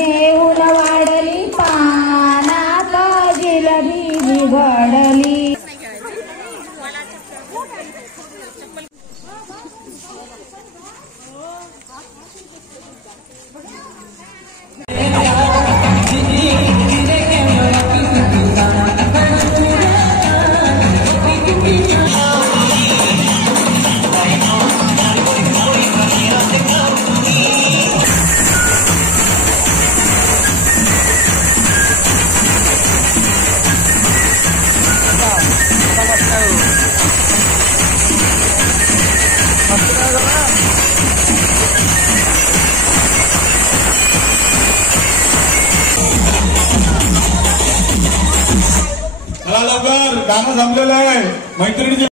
नेऊन वाढली पानात जिलबी बिघडली. लवकर गाणं जमलेलं आहे मैत्रिणी.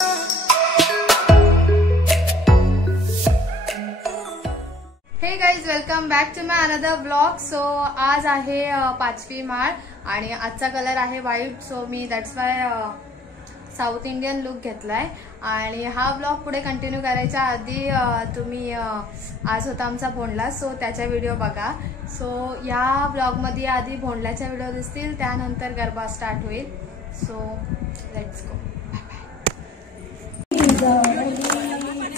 Hey guys, welcome back to my another blog. So आज आहे 5वी माळ आणि आजचा कलर आहे व्हाईट. सो मी that's why south Indian look घेतलाय. आणि हा ब्लॉग पुढे कंटिन्यू करायच्या आधी तुम्ही आज होता आमचा भोंडला, सो त्याचा व्हिडिओ बघा. सो या ब्लॉगमध्ये आधी भोंडल्याच्या व्हिडिओ दिसतील, त्यानंतर गरबा स्टार्ट होईल. So let's go.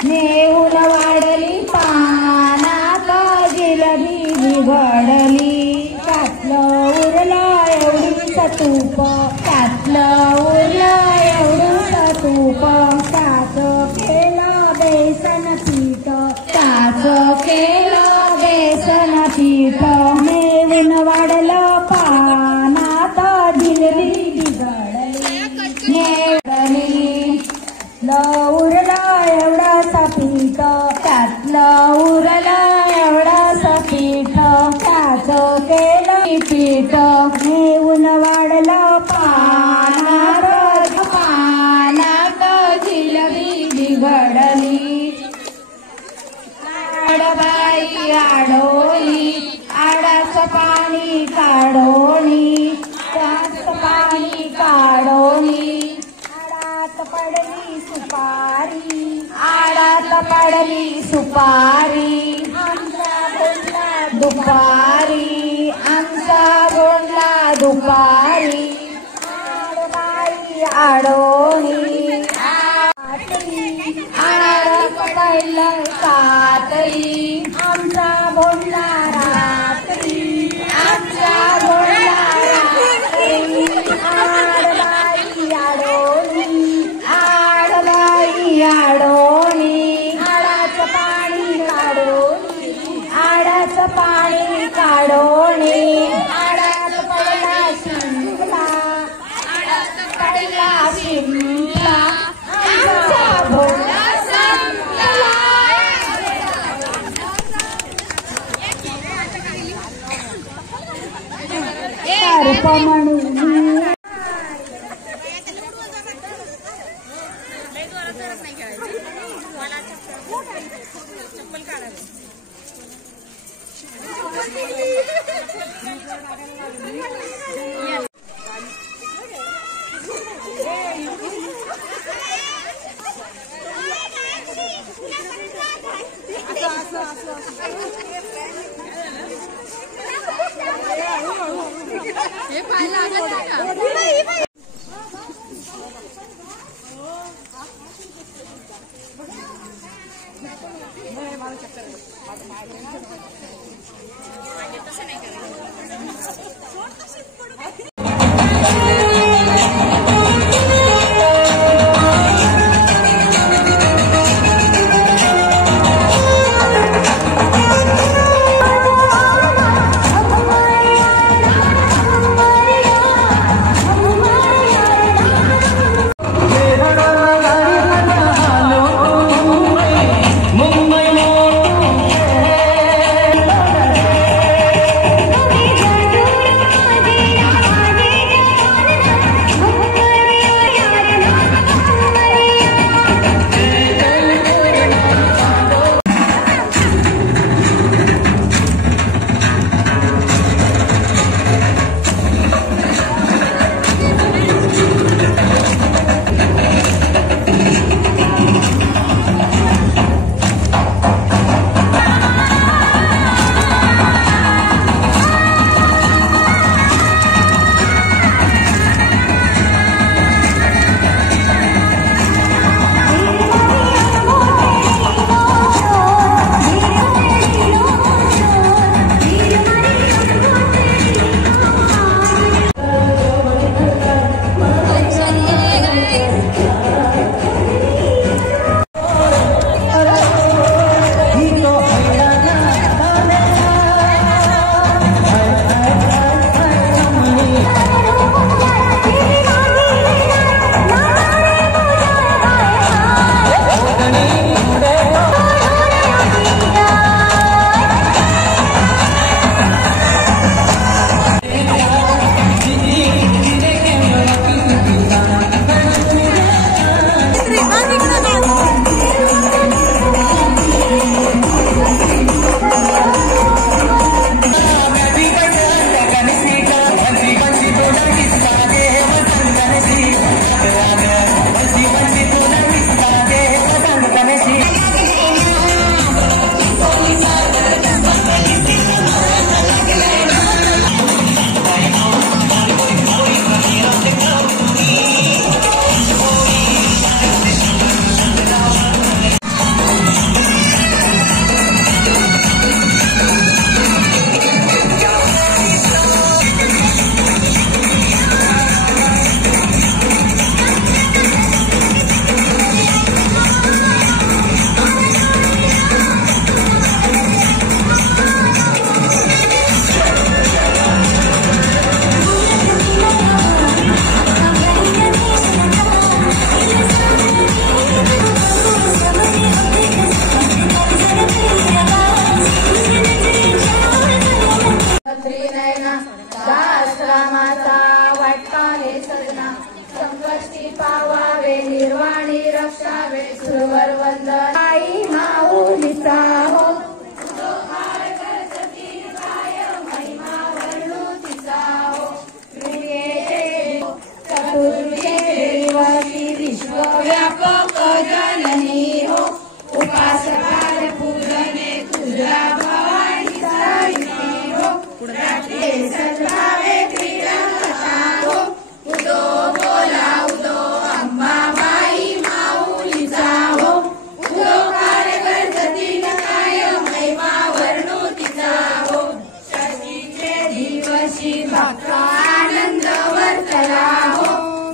नेऊन वाढली पानात जिलबी बिघडली. त्यातलं उरलं एवढीच तूप, त्यातलं उरलं एवढंच तूप. त्याचं केलं बेसन पीठ, त्याचं केलं बेसन पीठ. नेऊन वाढलं पानात जिलबी उरलं एवढं पीठ, त्यातलं उरलं एवढं पीठ. त्याचं केलं पीठ नेऊन वाढलं पानात जिलबी बिघडली. आडबाई आडोली आडाचं पाणी काढोनी, त्याचं पाणी काढोनी. पडली सुपारी, आडात पडली सुपारी. आमचा बोलला दुपारी, आमचा बोलला दुपारी. आडबाई आडोणी आडात पडलं कातरी. आमचा बोलला रात्री, आमचा बोलला रात्री. आडबाई आडोणी आडोणी आडाचं पाणी काढोनी, आडाचं पाणी काढोनी. आडात पडला शिंपला, आडात पडला शिंपला. आमचा भोंडला संपला. सर्प म्हणून चप्पल काढायला. हे पाहिलं का? सद्भावे क्रीडा हो उदो बोला उदो अंबाबाई माऊलीचा हो उदो कार्यकर्तीन काय महिमा वर्णू तिचा हो षष्टीचे दिवशी भक्त आनंद वर्तला हो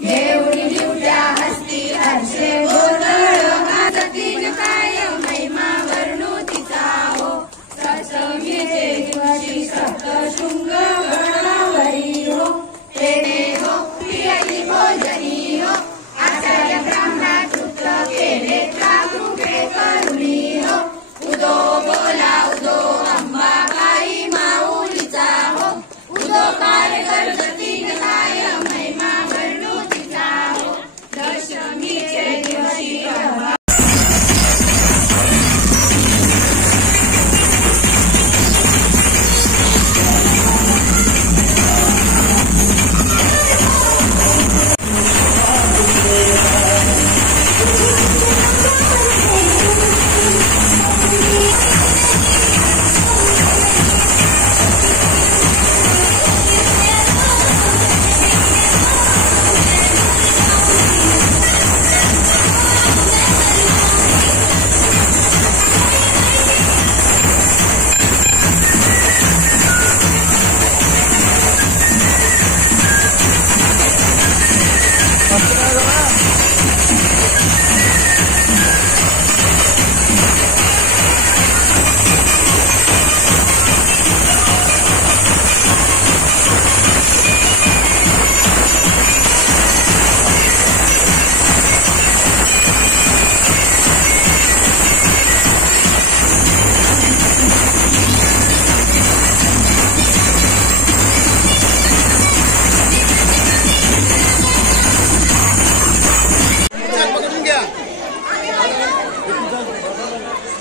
देऊळी दिवट्या हस्ती हर्षे गोंधळ गाजतीन काय महिमा वर्णू तिचा हो सप्तमीचे दिवशी सप्तशृंग गणावरी हो तेने हो प्रियली भोजनी हो आचार्य ब्राह्मणा तृप्त केले कृपे करुणी हो उदो बोला उदो अंबाबाई माऊलीचा हो उदो कार्यकर्तीन काय महिमा वर्णू तिचा हो दशमीचे दिवशी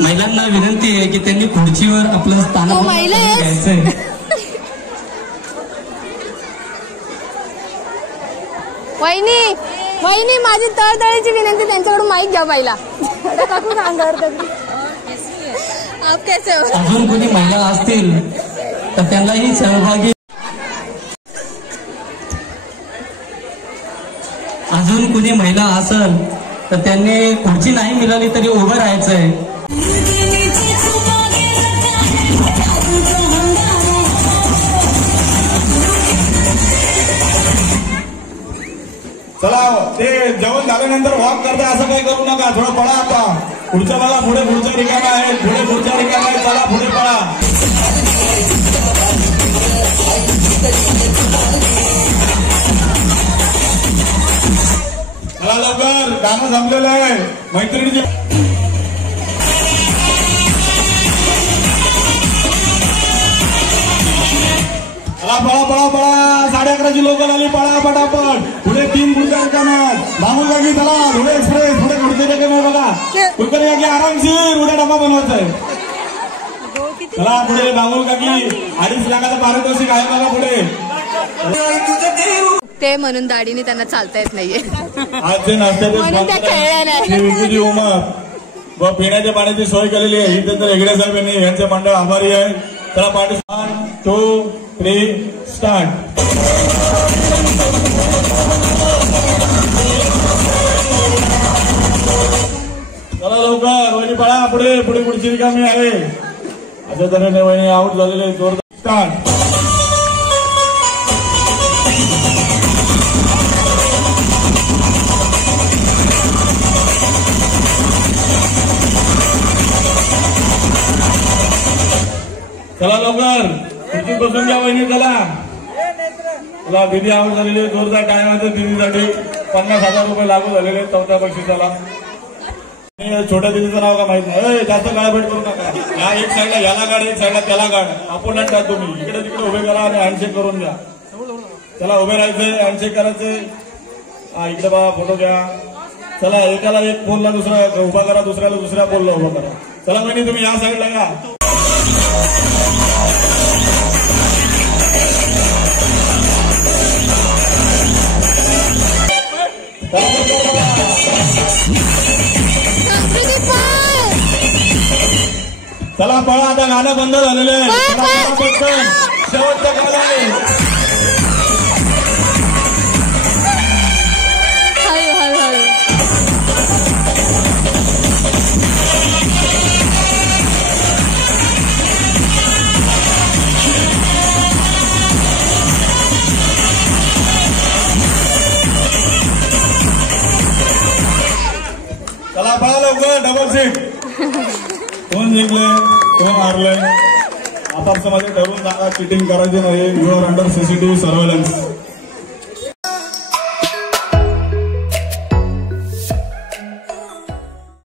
महिलांना विनंती आहे की त्यांनी खुर्चीवर आपलं स्थान घ्यायचंय. वहिनी वहिनी माझी तळतळीची विनंती त्यांच्याकडून माईक घ्या पहिला. काकू अंगावर अजून कोणी महिला असतील तर त्यांनाही सहभागी अजून कोणी महिला असेल तर त्यांनी खुर्ची नाही मिळाली तरी उभं राहायचंय. चला ते जेवण झाल्यानंतर वॉक करता असं काही करू नका. थोडं पळा आता. पुढचं बघा. पुढे पुढच्या रिकामा आहे. पुढे पुढच्या रिकामा आहे. चला पुढे पळा. चला लवकर. कामं संपलेलं आहे. मैत्रिणीची चला पळा पळा पळा. 11:30 लोक आली. पळा पटापट. पुढे 3 पुढच्या रिकाम्यात. बांबूल गाडी चला. धुळे एक्सप्रेस. पुढे पुढचे रिकामे बघा. कुठे या की आरामशीर उद्या डबा बनवायचा आहे. चला पुढे बांबूल काकी 2.5 लाखाचा पारितोषिक आहे बघा पुढे. ते म्हणून दाढीने त्यांना चालता येत नाहीये. आजचे नाश्त्याची उमर व पिण्याच्या पाण्याची सोय केलेली आहे. ही तर हेगडे साहेब यांनी यांचे मंडळ आभारी आहे. चला पाठी 1 2 3 स्टार्ट. चला लवकर. वहिनी पळा. पुढे पुढे पुढची रिकामी आहे. अशा तऱ्हेने वहिनी आउट झालेले. जोरदार स्टार्ट. चला लवकर. खुर्चीत बसून घ्या वहिनी. चला चला. दिदी आउट झालेली. जोरदार टाइम आहे. दिदीसाठी 50,000 रुपये लागू झालेले. 4थ्या बक्षिसाला. छोट्या दिदीचं नाव का माहित नाही. जास्त गाळभेट करू नका. या एक साईडला याला गाड एक साईडला त्याला गाड. अपोनंट आहे तुम्ही. इकडे तिकडे उभे करा आणि हँडशेक करून घ्या. चला उभे राहायचंय. हँडशेक करायचंय. हा इकडे बघा. फोटो घ्या. चला एकाला एक पोलला दुसरा उभा करा. दुसऱ्याला दुसऱ्या पोलला उभा करा. चला म्हणजे तुम्ही या साईडला या. चला पळा. आता गाणं बंद झालेलं आहे. शेवटचं गाणं आहे. सीट. कोण जिंकले कोण हारले आपापसामध्ये ठरवून सांगा. चिटिंग करायची नाही. You are under CCTV surveillance.